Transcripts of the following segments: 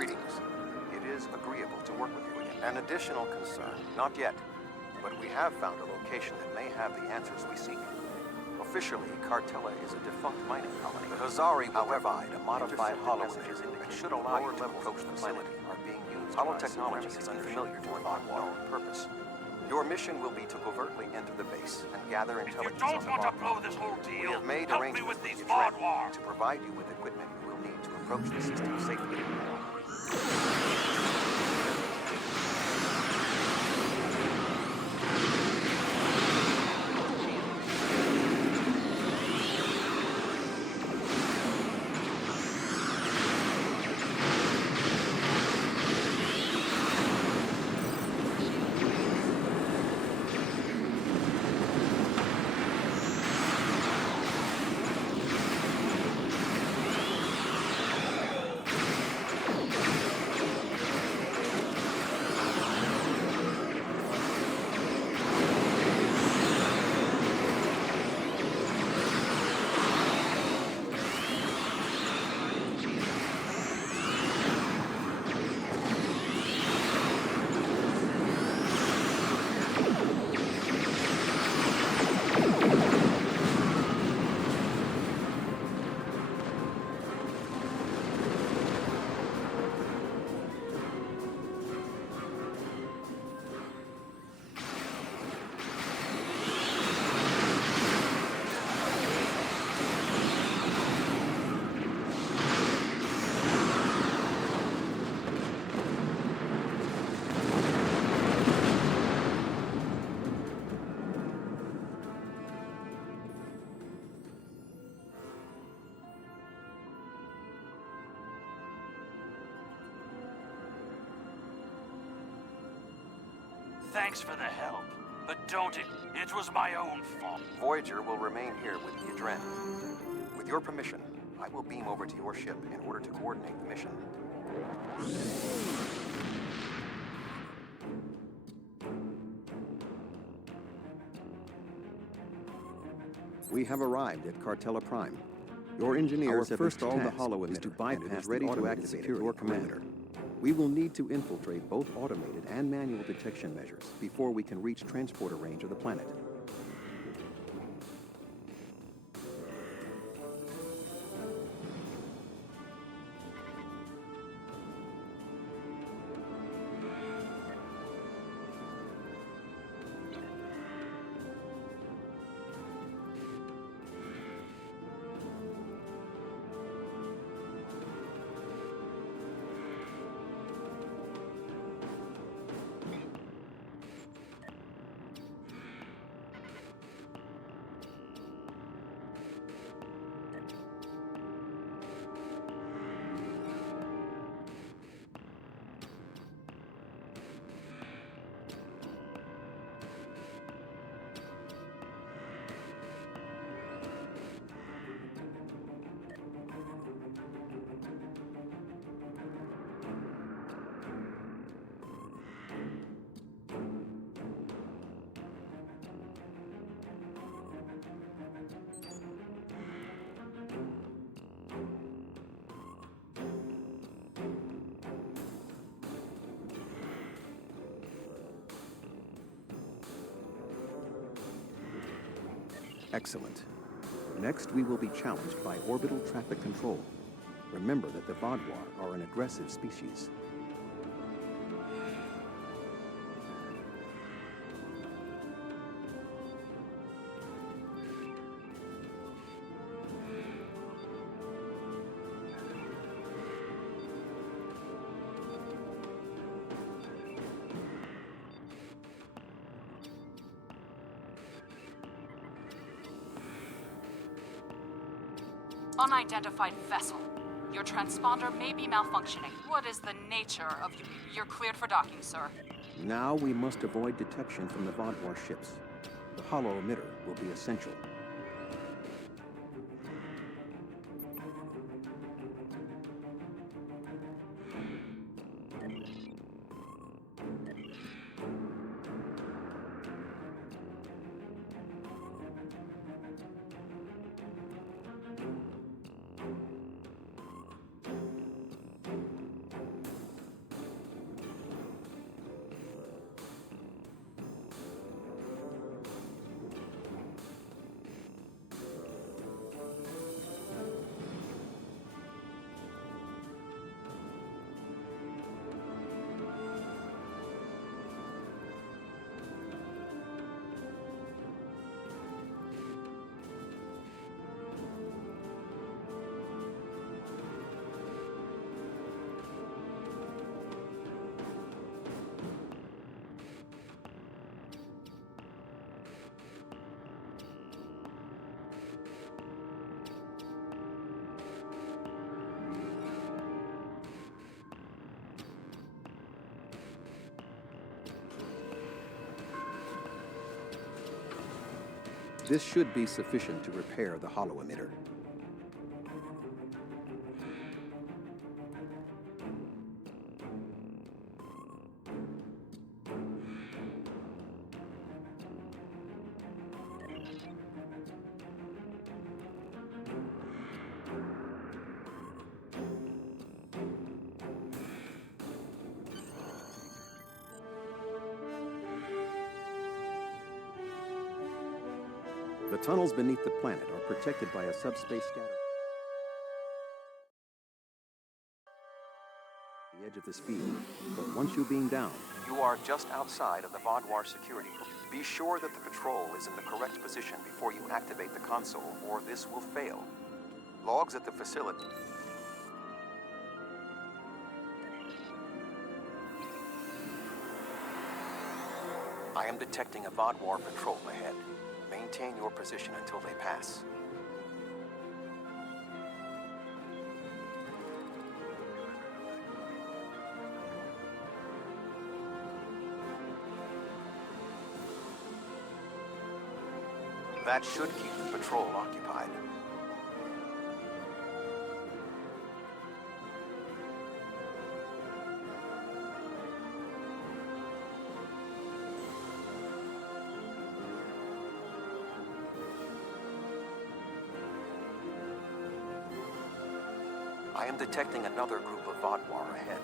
Greetings. It is agreeable to work with you again. An additional concern, not yet, but we have found a location that may have the answers we seek. Officially, Cartella is a defunct mining colony. The Hazari will provide a modified hollow messages that should allow you to approach the planet are being used. Hollow technology is unfamiliar to an unknown purpose. Your mission will be to covertly enter the base and gather intelligence. If you don't want to blow this whole deal, we have made help me arrangements with these to provide you with equipment you will need to approach the system safely. Thanks for the help, but don't it was my own fault. Voyager will remain here with the Adren. With your permission, I will beam over to your ship in order to coordinate the mission. We have arrived at Cartella Prime. Your engineers have installed the hollow emitter to bypass ready to activate your commander. We will need to infiltrate both automated and manual detection measures before we can reach transporter range of the planet. Excellent. Next, we will be challenged by orbital traffic control. Remember that the Vaadwaur are an aggressive species. Unidentified vessel. Your transponder may be malfunctioning. What is the nature of you? You're cleared for docking, sir. Now we must avoid detection from the Vaadwaur ships. The hollow emitter will be essential. This should be sufficient to repair the hollow emitter. The tunnels beneath the planet are protected by a subspace scatter. The edge of this field, but once you beam down, You are just outside of the Vaudouar security. Be sure that the patrol is in the correct position before you activate the console, or this will fail. Logs at the facility. I am detecting a Vaudouar patrol ahead. Maintain your position until they pass. That should keep the patrol occupied. I am detecting another group of Vaudouar ahead.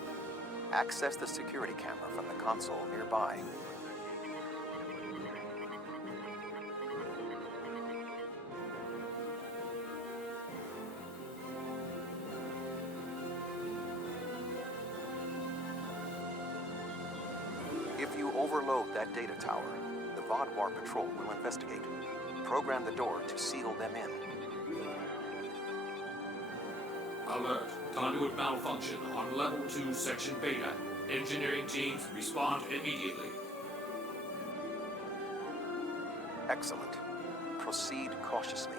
Access the security camera from the console nearby. If you overload that data tower, the Vaudouar patrol will investigate. Program the door to seal them in. Alert. Conduit malfunction on Level 2, Section Beta. Engineering teams respond immediately. Excellent. Proceed cautiously.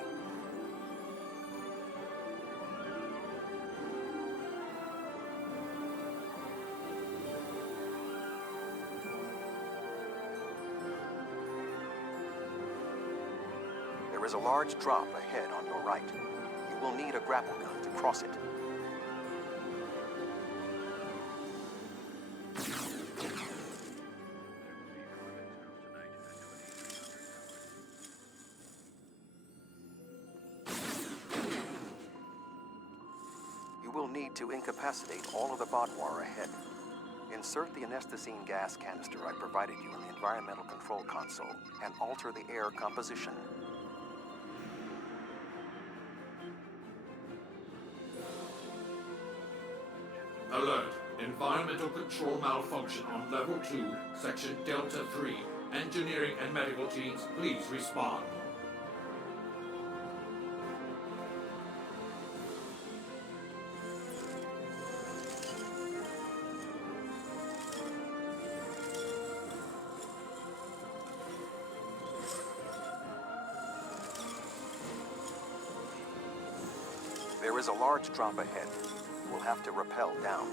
There is a large drop ahead on your right. You will need a grapple gun to cross it. You will need to incapacitate all of the Vaudouar ahead. Insert the anesthetine gas canister I provided you in the environmental control console and alter the air composition. Alert. Environmental control malfunction on Level 2, Section Delta 3. Engineering and medical teams, please respond. There is a large drop ahead. You will have to rappel down.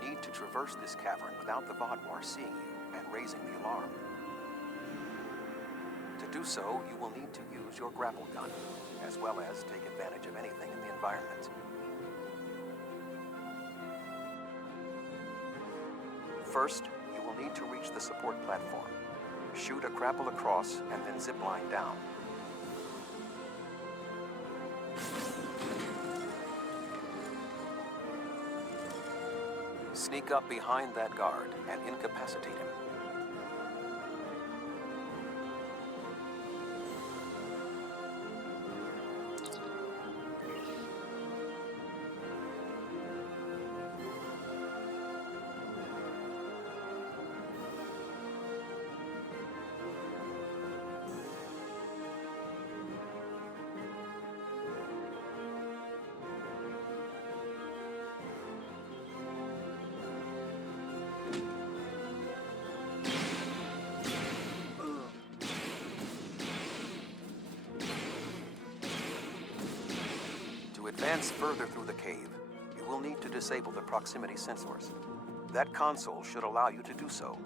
You need to traverse this cavern without the Vaudouar seeing you and raising the alarm. To do so, you will need to use your grapple gun, as well as take advantage of anything in the environment. First, you will need to reach the support platform. Shoot a grapple across and then zip line down. Sneak up behind that guard and incapacitate him. To advance further through the cave, you will need to disable the proximity sensors. That console should allow you to do so.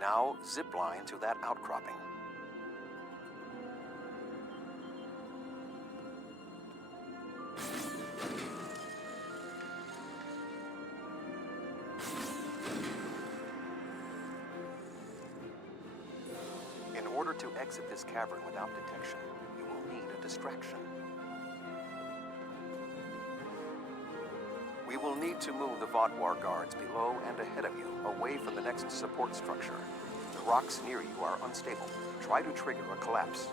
Now, zip line to that outcropping. In order to exit this cavern without detection, you will need a distraction. We will need to move the Vodwar guards below and ahead of you, away from the next support structure. The rocks near you are unstable. Try to trigger a collapse.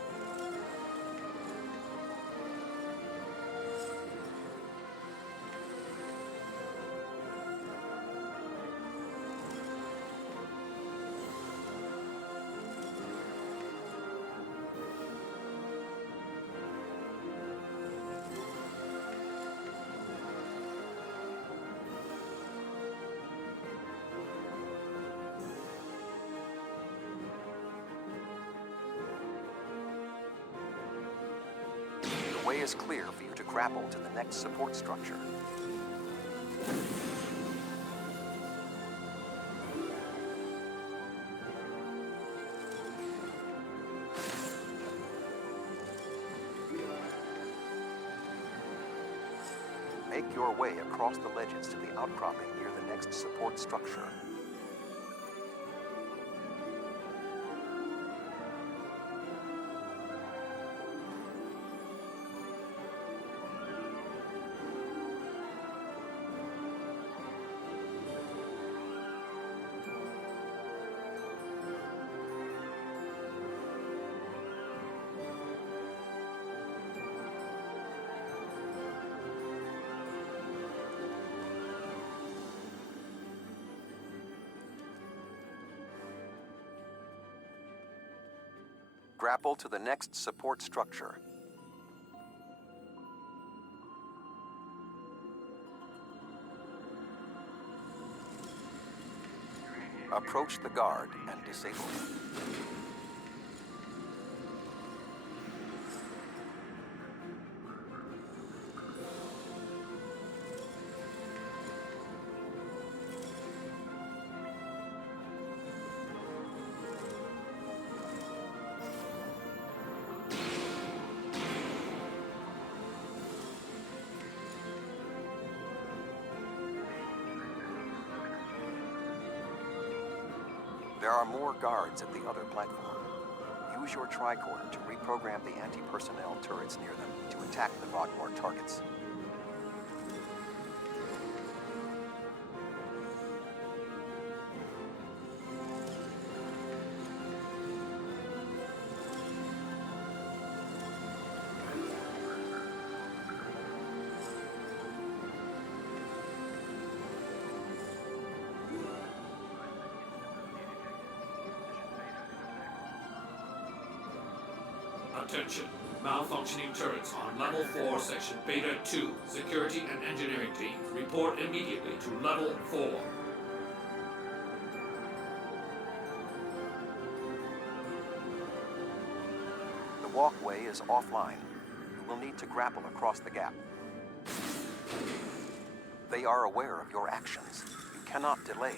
The way is clear for you to grapple to the next support structure. Make your way across the ledges to the outcropping near the next support structure. Grapple to the next support structure. Approach the guard and disable him. There are more guards at the other platform. Use your tricorder to reprogram the anti-personnel turrets near them to attack the Vodwar targets. Attention. Malfunctioning turrets on Level 4, Section Beta 2. Security and engineering teams, report immediately to Level 4. The walkway is offline. You will need to grapple across the gap. They are aware of your actions. You cannot delay.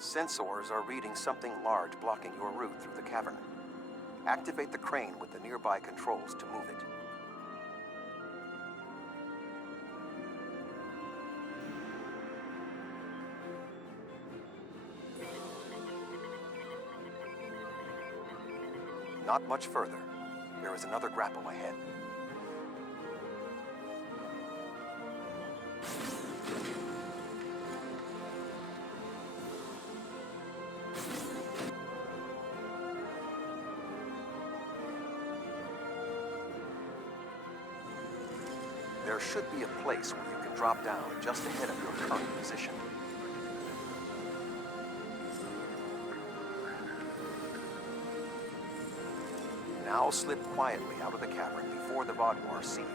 Sensors are reading something large blocking your route through the cavern. Activate the crane with the nearby controls to move it. Not much further. There is another grapple ahead. There should be a place where you can drop down just ahead of your current position. Now slip quietly out of the cavern before the Vaadwaur see you.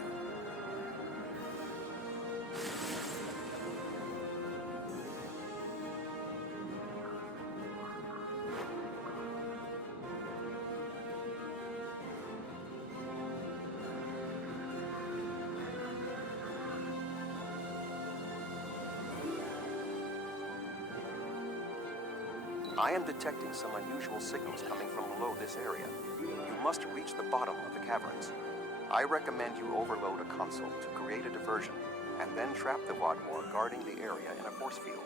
I am detecting some unusual signals coming from below this area. You must reach the bottom of the caverns. I recommend you overload a console to create a diversion, and then trap the Vaadwaur guarding the area in a force field.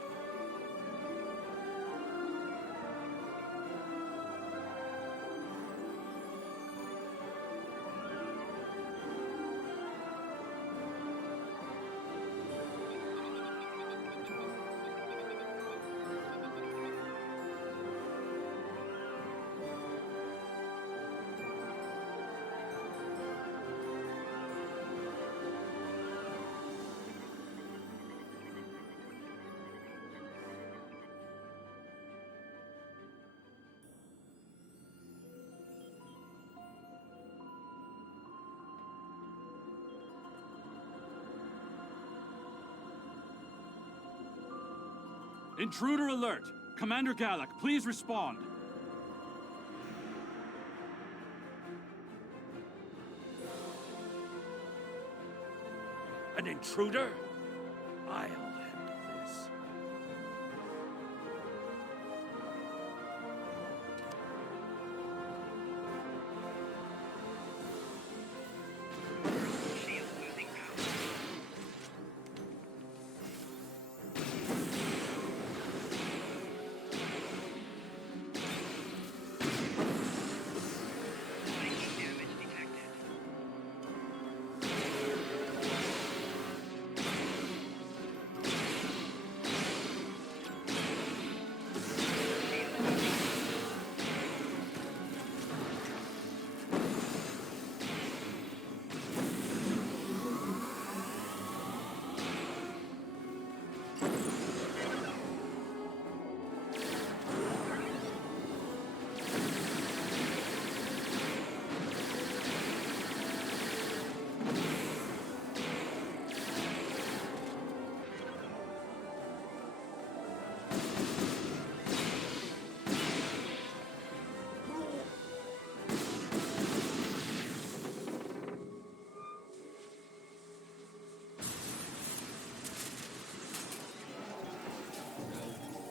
Intruder alert! Commander Gallic, please respond. An intruder? I'll handle this.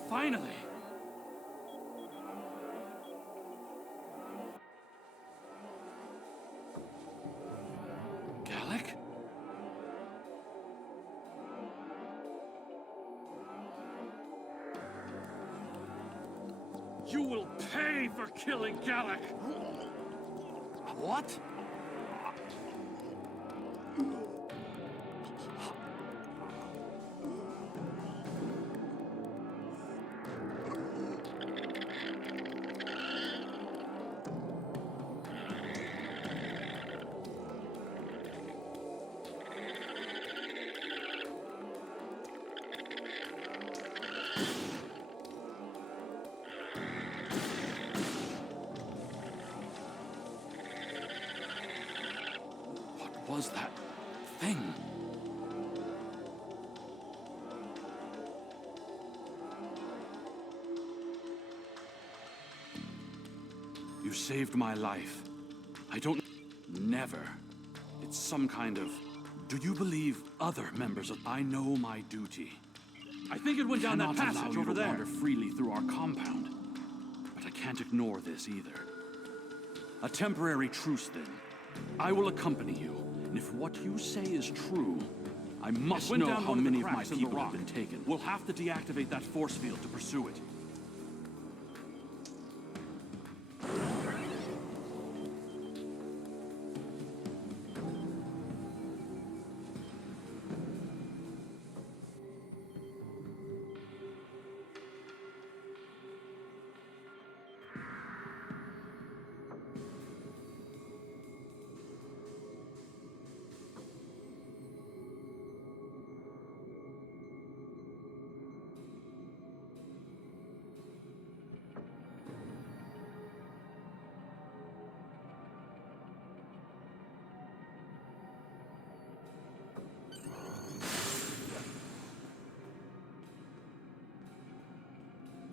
Finally! Gallic? You will pay for killing Gallic! What? What was that thing? You saved my life. I don't... Never. It's some kind of... Do you believe other members of... I know my duty. I think it went down that passage over there. Wander freely through our compound. But I can't ignore this either. A temporary truce, then. I will accompany you, and if what you say is true, I must know how many of my people have been taken. We'll have to deactivate that force field to pursue it.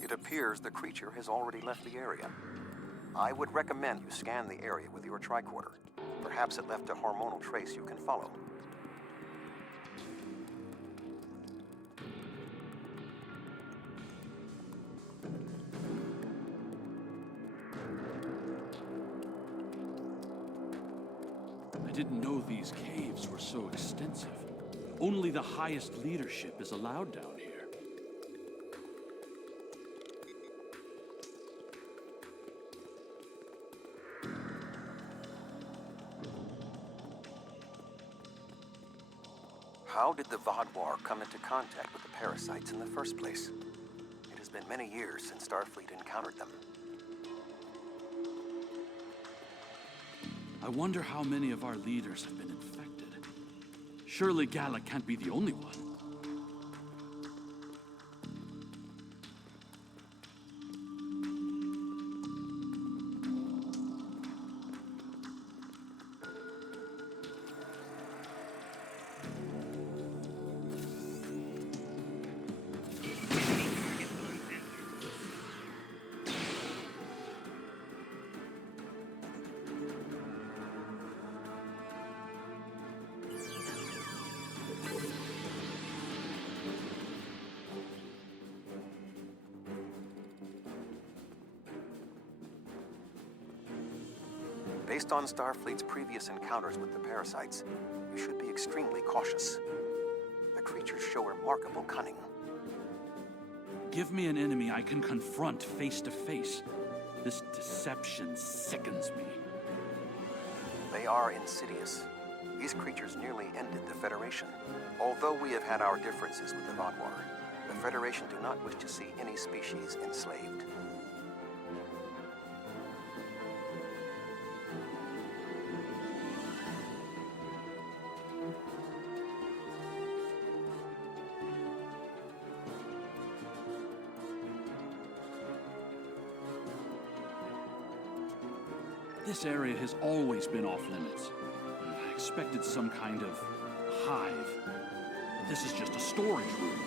It appears the creature has already left the area. I would recommend you scan the area with your tricorder. Perhaps it left a hormonal trace you can follow. I didn't know these caves were so extensive. Only the highest leadership is allowed down here. How did the Vaadwaur come into contact with the parasites in the first place? It has been many years since Starfleet encountered them. I wonder how many of our leaders have been infected. Surely Gala can't be the only one. Based on Starfleet's previous encounters with the parasites, you should be extremely cautious. The creatures show remarkable cunning. Give me an enemy I can confront face to face. This deception sickens me. They are insidious. These creatures nearly ended the Federation. Although we have had our differences with the Vaadwaur, the Federation do not wish to see any species enslaved. This area has always been off limits. I expected some kind of hive. But this is just a storage room.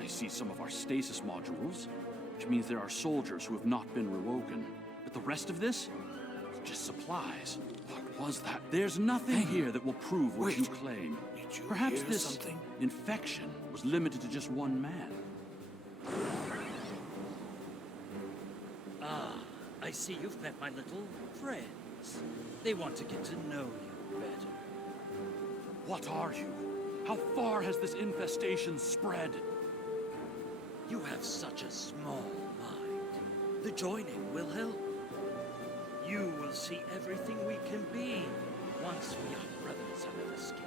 I see some of our stasis modules, which means there are soldiers who have not been rewoken. But the rest of this? Just supplies. What was that? There's nothing here that will prove what you claim. Perhaps this infection was limited to just one man. I see you've met my little friends. They want to get to know you better. What are you? How far has this infestation spread? You have such a small mind. The joining will help. You will see everything we can be once we are brothers under the skin.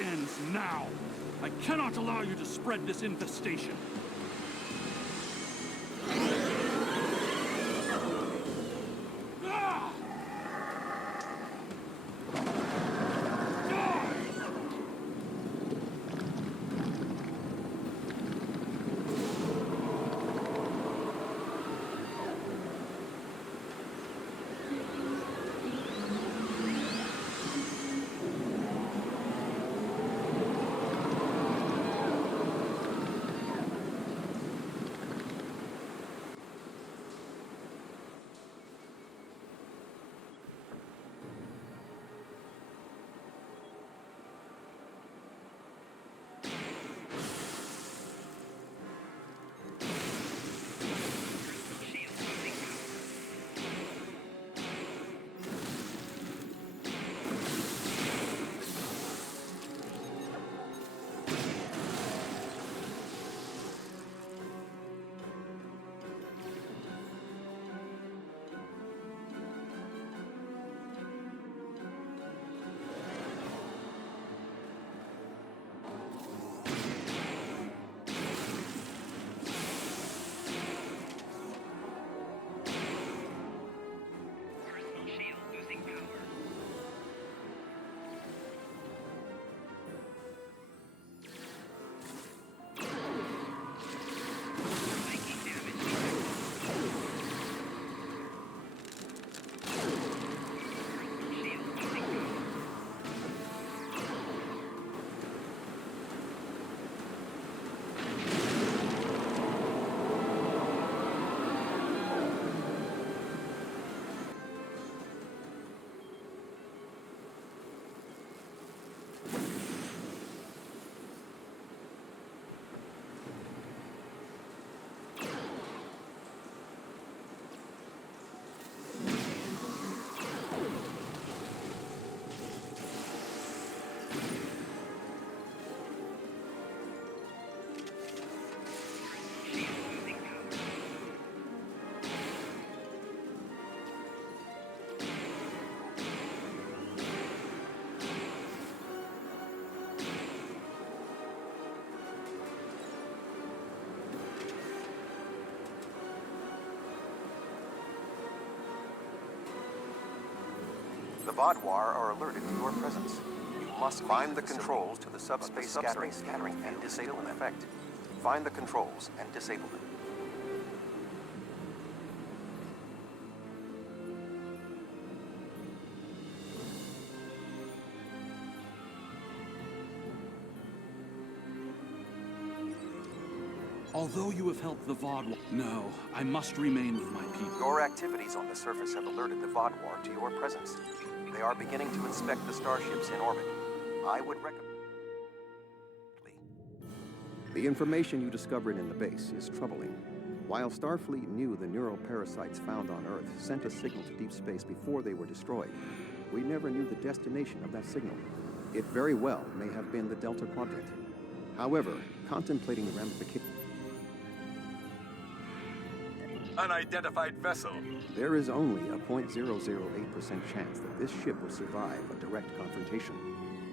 ends now. I cannot allow you to spread this infestation. Ah! The Vaadwaur are alerted to your presence. You must find the controls to the subspace scattering and disable them. Effect. Find the controls and disable them. Although you have helped the Vaadwaur... No, I must remain with my people. Your activities on the surface have alerted the Vaadwaur to your presence. They are beginning to inspect the starships in orbit. I would recommend... The information you discovered in the base is troubling. While Starfleet knew the neuroparasites found on Earth sent a signal to deep space before they were destroyed, we never knew the destination of that signal. It very well may have been the Delta Quadrant. However, contemplating the ramifications... Unidentified vessel. There is only a 0.008% chance that this ship will survive a direct confrontation.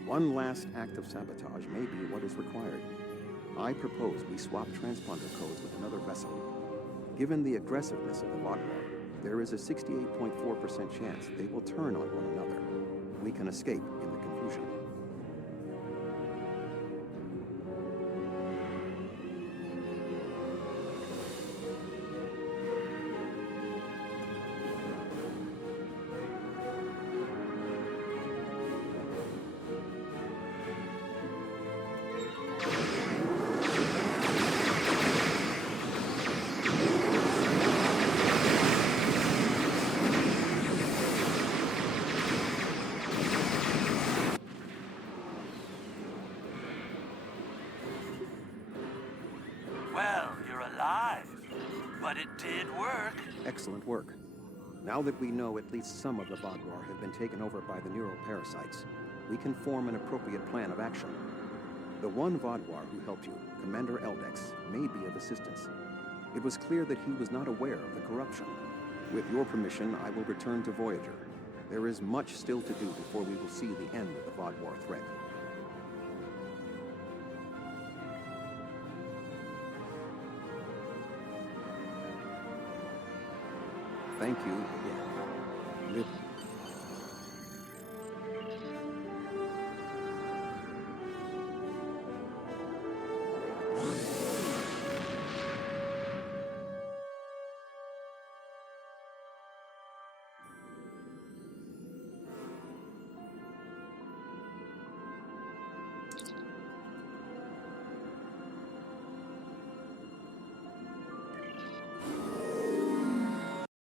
One last act of sabotage may be what is required. I propose we swap transponder codes with another vessel. Given the aggressiveness of the Vaadwaur, there is a 68.4% chance they will turn on one another. We can escape in the confusion. Excellent work. Now that we know at least some of the Vaadwaur have been taken over by the neuroparasites, we can form an appropriate plan of action. The one Vaadwaur who helped you, Commander Eldex, may be of assistance. It was clear that he was not aware of the corruption. With your permission, I will return to Voyager. There is much still to do before we will see the end of the Vaadwaur threat. Thank you again. Live